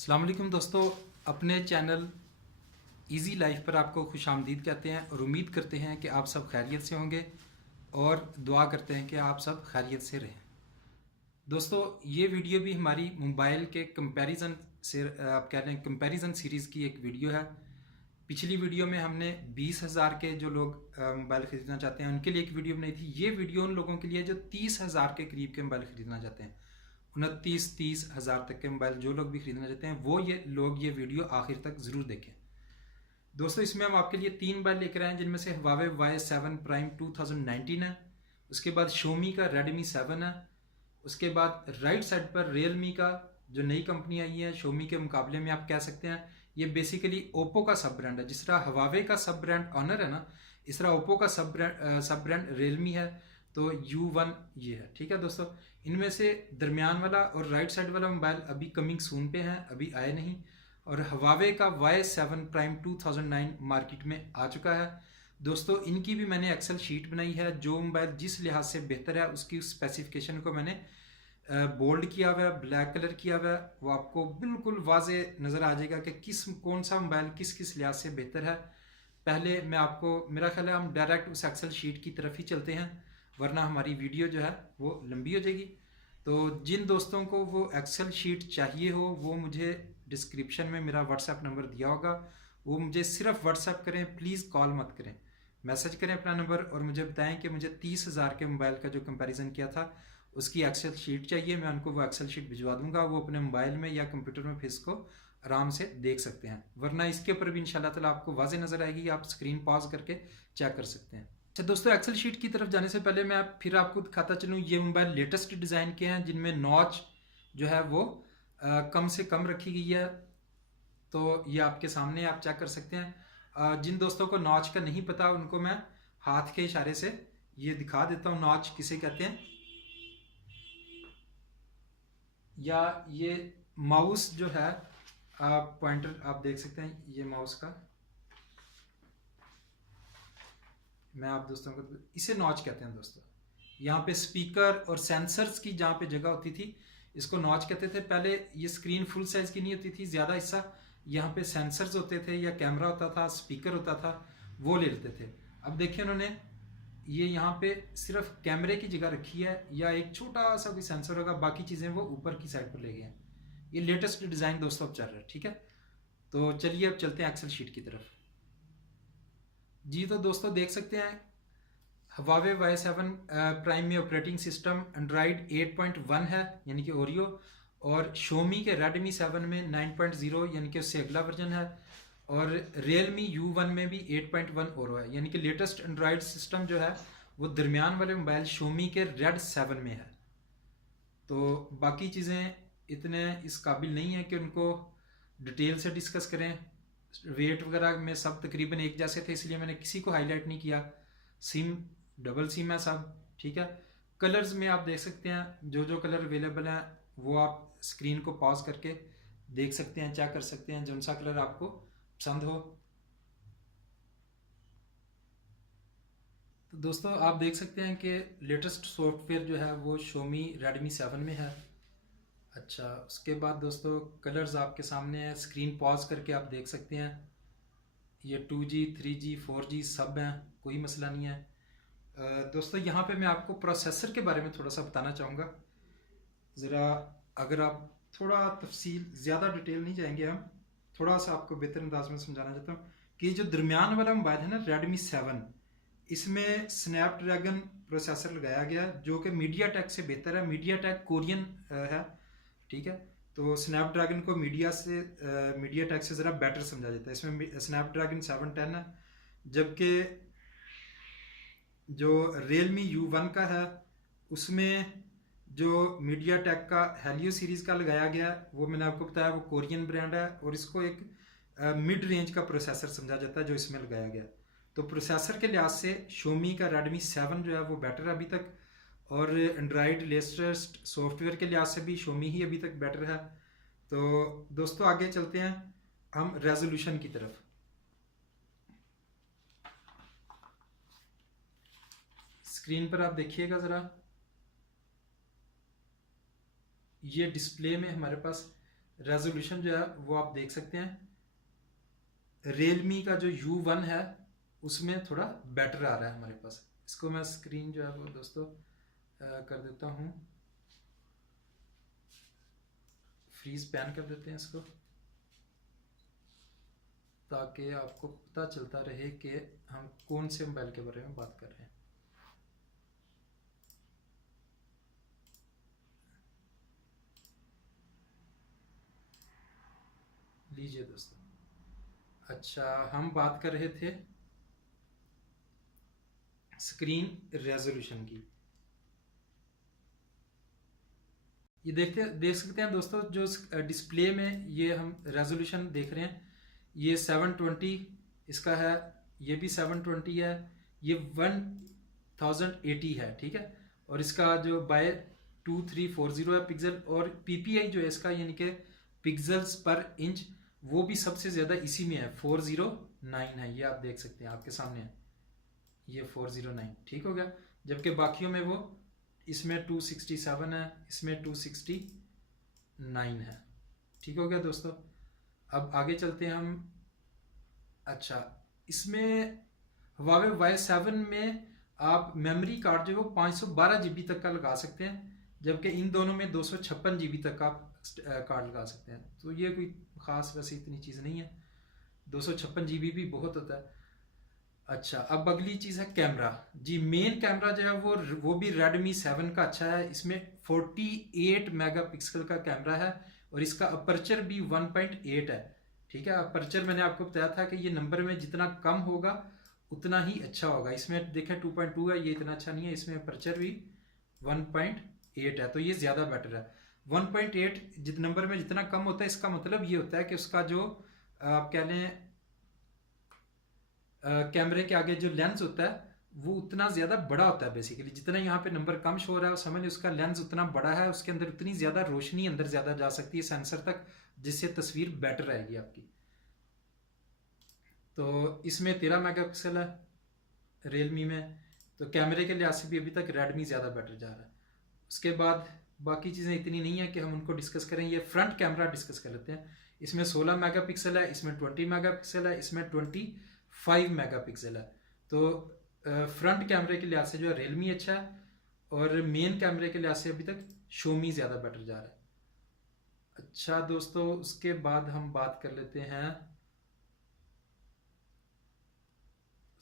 अस्सलाम वालेकुम दोस्तों, अपने चैनल इजी लाइफ पर आपको खुशामदीद कहते हैं और उम्मीद करते हैं कि आप सब खैरियत से होंगे और दुआ करते हैं कि आप सब खैरियत से रहें। दोस्तों, ये वीडियो भी हमारी मोबाइल के कंपैरिजन से आप कह रहे हैं कंपैरिजन सीरीज़ की एक वीडियो है। पिछली वीडियो में हमने 20,000 के जो लोग मोबाइल ख़रीदना चाहते हैं उनके लिए एक वीडियो बनाई थी। ये वीडियो उन लोगों के लिए जो 30,000 के करीब के मोबाइल ख़रीदना चाहते हैं। 29-30 हज़ार तक के मोबाइल जो लोग भी खरीदना चाहते हैं वो ये लोग ये वीडियो आखिर तक ज़रूर देखें। दोस्तों, इसमें हम आपके लिए 3 मोबाइल लेकर आए हैं, जिनमें से Huawei Y7 Prime 2019 है, उसके बाद Xiaomi का Redmi 7 है, उसके बाद राइट साइड पर Realme का जो नई कंपनी आई है Xiaomi के मुकाबले में आप कह सकते हैं ये बेसिकली Oppo का सब ब्रांड है। जिस तरह Huawei का सब ब्रांड Honor है ना, इस तरह Oppo का सब ब्रांड Realme है। तो U1 ये है। ठीक है दोस्तों, इनमें से दरमियान वाला और राइट साइड वाला मोबाइल अभी कमिंग सून पे हैं, अभी आए नहीं। और Huawei का Y7 Prime 2009 मार्केट में आ चुका है। दोस्तों, इनकी भी मैंने एक्सेल शीट बनाई है। जो मोबाइल जिस लिहाज से बेहतर है उसकी स्पेसिफिकेशन को मैंने बोल्ड किया हुआ है, ब्लैक कलर किया हुआ है। वो आपको बिल्कुल वाजे नज़र आ जाएगा कि कौन सा मोबाइल किस किस लिहाज से बेहतर है। पहले मैं आपको, मेरा ख्याल है हम डायरेक्ट उस एक्सेल शीट की तरफ ही चलते हैं, वरना हमारी वीडियो जो है वो लंबी हो जाएगी। तो जिन दोस्तों को वो एक्सेल शीट चाहिए हो वो मुझे डिस्क्रिप्शन में मेरा व्हाट्सएप नंबर दिया होगा, वो मुझे सिर्फ व्हाट्सएप करें, प्लीज़ कॉल मत करें। मैसेज करें अपना नंबर और मुझे बताएं कि मुझे 30,000 के मोबाइल का जो कंपैरिजन किया था उसकी एक्सेल शीट चाहिए। मैं उनको वो एक्सेल शीट भिजवा दूंगा, वो अपने मोबाइल में या कंप्यूटर में फिर इसको आराम से देख सकते हैं। वरना इसके ऊपर भी इंशाल्लाह ताला आपको वाज़े नज़र आएगी, आप स्क्रीन पॉज करके चेक कर सकते हैं। अच्छा दोस्तों, एक्सेल शीट की तरफ जाने से पहले मैं फिर आपको दिखाता चलूँ ये मोबाइल लेटेस्ट डिज़ाइन के हैं, जिनमें नॉच जो है वो कम से कम रखी गई है। तो ये आपके सामने आप चेक कर सकते हैं। जिन दोस्तों को नॉच का नहीं पता उनको मैं हाथ के इशारे से ये दिखा देता हूँ नॉच किसे कहते हैं। या ये माउस जो है पॉइंटर आप देख सकते हैं, ये माउस का मैं आप दोस्तों को इसे नॉच कहते हैं। दोस्तों, यहाँ पे स्पीकर और सेंसर्स की जहाँ पे जगह होती थी इसको नॉच कहते थे। पहले ये स्क्रीन फुल साइज की नहीं होती थी, ज़्यादा हिस्सा यहाँ पे सेंसर्स होते थे या कैमरा होता था, स्पीकर होता था, वो ले लेते थे। अब देखिए उन्होंने ये यहाँ पे सिर्फ कैमरे की जगह रखी है या एक छोटा सा कोई सेंसर होगा, बाकी चीज़ें वो ऊपर की साइड पर ले गए हैं। ये लेटेस्ट डिज़ाइन दोस्तों अब चल रहा है। ठीक है, तो चलिए अब चलते हैं एक्सेल शीट की तरफ। जी तो दोस्तों, देख सकते हैं Huawei Y7 प्राइम में ऑपरेटिंग सिस्टम एंड्रॉयड 8.1 है यानी कि ओरियो, और Xiaomi के Redmi 7 में 9.0 यानी कि उससे अगला वर्जन है, और Realme U1 में भी 8.1 ओरो है। यानी कि लेटेस्ट एंड्रॉयड सिस्टम जो है वो दरमियान वाले मोबाइल Xiaomi के Red 7 में है। तो बाकी चीज़ें इतने इस काबिल नहीं है कि उनको डिटेल से डिस्कस करें। वेट वगैरह में सब तकरीबन एक जैसे थे, इसलिए मैंने किसी को हाईलाइट नहीं किया। सिम डबल सिम है सब। ठीक है, कलर्स में आप देख सकते हैं जो जो कलर अवेलेबल हैं वो आप स्क्रीन को पॉज करके देख सकते हैं, चेक कर सकते हैं जौन सा कलर आपको पसंद हो। तो दोस्तों, आप देख सकते हैं कि लेटेस्ट सॉफ्टवेयर जो है वो Xiaomi Redmi 7 में है। अच्छा, उसके बाद दोस्तों कलर्स आपके सामने है, स्क्रीन पॉज करके आप देख सकते हैं। ये 2G 3G 4G सब हैं, कोई मसला नहीं है। दोस्तों, यहाँ पे मैं आपको प्रोसेसर के बारे में थोड़ा सा बताना चाहूँगा। ज़रा अगर आप थोड़ा तफसील, ज़्यादा डिटेल नहीं जाएंगे, हम थोड़ा सा आपको बेहतर अंदाज में समझाना चाहता हूँ कि जो दरमियान वाला मोबाइल है ना Redmi 7, इसमें स्नैपड्रैगन प्रोसेसर लगाया गया जो कि मीडिया टेक से बेहतर है। मीडिया टेक कोरियन है। ठीक है, तो स्नैपड्रैगन को मीडिया टेक से ज़रा बेटर समझा जाता है। इसमें स्नैपड्रैगन 710 है, जबकि जो Realme U1 का है उसमें जो मीडिया टेक का हेलियो सीरीज़ का लगाया गया वो मैंने आपको बताया वो कोरियन ब्रांड है, और इसको एक मिड रेंज का प्रोसेसर समझा जाता है जो इसमें लगाया गया। तो प्रोसेसर के लिहाज से Xiaomi का Redmi 7 जो है वो बेटर है अभी तक, और एंड्रॉयड लेटेस्ट सॉफ्टवेयर के लिहाज से भी Xiaomi ही अभी तक बेटर है। तो दोस्तों, आगे चलते हैं हम रेजोल्यूशन की तरफ। स्क्रीन पर आप देखिएगा ज़रा, ये डिस्प्ले में हमारे पास रेजोल्यूशन जो है वो आप देख सकते हैं रियलमी का जो U1 है उसमें थोड़ा बेटर आ रहा है हमारे पास। इसको मैं स्क्रीन जो है वो दोस्तों कर देता हूँ, फ्रीज पैन कर देते हैं इसको, ताकि आपको पता चलता रहे कि हम कौन से मोबाइल के बारे में बात कर रहे हैं। लीजिए दोस्तों, अच्छा हम बात कर रहे थे स्क्रीन रेजोल्यूशन की। ये देख सकते हैं दोस्तों, जो डिस्प्ले में ये हम रेजोल्यूशन देख रहे हैं ये 720 इसका है, ये भी 720 है, ये 1080 है, ठीक है। और इसका जो बाय 2340 है पिक्सल, और पीपीआई जो है इसका यानी कि पिक्सल्स पर इंच वो भी सबसे ज़्यादा इसी में है, 409 है। ये आप देख सकते हैं आपके सामने है, ये 409 ठीक हो गया। जबकि बाकियों में वो इसमें 267 है, इसमें 269 है, ठीक हो गया दोस्तों। अब आगे चलते हैं हम। अच्छा, इसमें Huawei Y7 में आप मेमोरी कार्ड जो है वो 512 GB तक का लगा सकते हैं, जबकि इन दोनों में 256 GB तक का आप कार्ड लगा सकते हैं। तो ये कोई ख़ास वैसे इतनी चीज़ नहीं है, 256 GB भी बहुत होता है। अच्छा, अब अगली चीज़ है कैमरा जी। मेन कैमरा जो है वो भी Redmi 7 का अच्छा है। इसमें 48 मेगापिक्सल का कैमरा है और इसका अपर्चर भी 1.8 है, ठीक है। अपर्चर मैंने आपको बताया था कि ये नंबर में जितना कम होगा उतना ही अच्छा होगा। इसमें देखें 2.2 है, ये इतना अच्छा नहीं है। इसमें अपर्चर भी 1.8 है, तो ये ज़्यादा बेटर है। 1.8 नंबर में जितना कम होता है, इसका मतलब ये होता है कि उसका जो आप कह लें कैमरे के आगे जो लेंस होता है वो उतना ज़्यादा बड़ा होता है। बेसिकली जितना यहाँ पे नंबर कम शो हो रहा है, समझ उसका लेंस उतना बड़ा है, उसके अंदर उतनी ज़्यादा रोशनी अंदर ज़्यादा जा सकती है सेंसर तक, जिससे तस्वीर बेटर रहेगी आपकी। तो इसमें 13 मेगापिक्सल है रियलमी में, तो कैमरे के लिहाज से भी अभी तक रेडमी ज़्यादा बेटर जा रहा है। उसके बाद बाकी चीज़ें इतनी नहीं है कि हम उनको डिस्कस करें। ये फ्रंट कैमरा डिस्कस कर लेते हैं। इसमें 16 मेगापिक्सल है, इसमें 20 मेगापिक्सल है, इसमें 25 मेगापिक्सल है। तो फ्रंट कैमरे के लिहाज से जो है रियलमी अच्छा है, और मेन कैमरे के लिहाज से अभी तक Xiaomi ज़्यादा बेटर जा रहा है। अच्छा दोस्तों, उसके बाद हम बात कर लेते हैं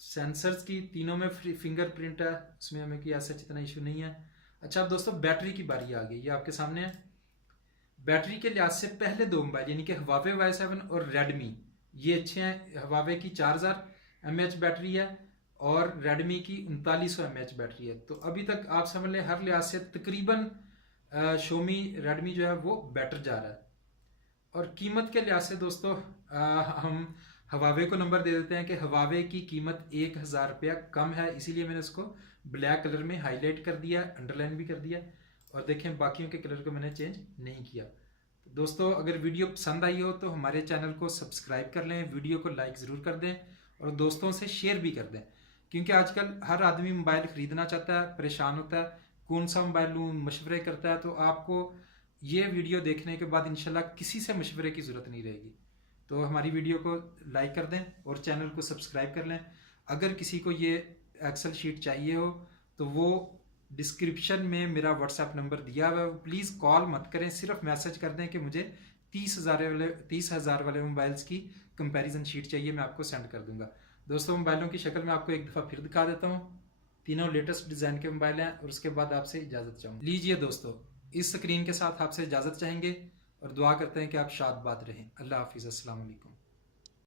सेंसर्स की। तीनों में फिंगरप्रिंट है, उसमें हमें कोई ऐसा इतना इशू नहीं है। अच्छा अब दोस्तों बैटरी की बारी आ गई, ये आपके सामने है। बैटरी के लिहाज से पहले दो मोबाइल यानी कि Huawei Y7 और Redmi ये अच्छे हैं। Huawei की 4000 mAh बैटरी है और Redmi की 3900 mAh बैटरी है। तो अभी तक आप समझ लें हर लिहाज से तकरीबन Xiaomi Redmi जो है वो बेटर जा रहा है। और कीमत के लिहाज से दोस्तों हम Huawei को नंबर दे देते हैं कि Huawei की कीमत 1000 रुपया कम है, इसीलिए मैंने उसको ब्लैक कलर में हाईलाइट कर दिया, अंडरलाइन भी कर दिया। और देखें बाकियों के कलर को मैंने चेंज नहीं किया। तो दोस्तों अगर वीडियो पसंद आई हो तो हमारे चैनल को सब्सक्राइब कर लें, वीडियो को लाइक ज़रूर कर दें और दोस्तों से शेयर भी कर दें, क्योंकि आजकल हर आदमी मोबाइल ख़रीदना चाहता है, परेशान होता है कौन सा मोबाइल लूँ, मशवरे करता है। तो आपको ये वीडियो देखने के बाद इंशाल्लाह किसी से मशवरे की ज़रूरत नहीं रहेगी। तो हमारी वीडियो को लाइक कर दें और चैनल को सब्सक्राइब कर लें। अगर किसी को ये एक्सेल शीट चाहिए हो तो वो डिस्क्रिप्शन में मेरा व्हाट्सएप नंबर दिया हुआ है, प्लीज़ कॉल मत करें, सिर्फ मैसेज कर दें कि मुझे 30,000 वाले मोबाइल्स की कंपैरिजन शीट चाहिए, मैं आपको सेंड कर दूंगा। दोस्तों मोबाइलों की शक्ल में आपको एक दफ़ा फिर दिखा देता हूँ। तीनों लेटेस्ट डिज़ाइन के मोबाइल हैं और उसके बाद आपसे इजाज़त चाहूँगा। लीजिए दोस्तों, इस स्क्रीन के साथ आपसे इजाज़त चाहेंगे और दुआ करते हैं कि आप शाद बात रहें। अल्लाह हाफिज़, अस्सलाम वालेकुम।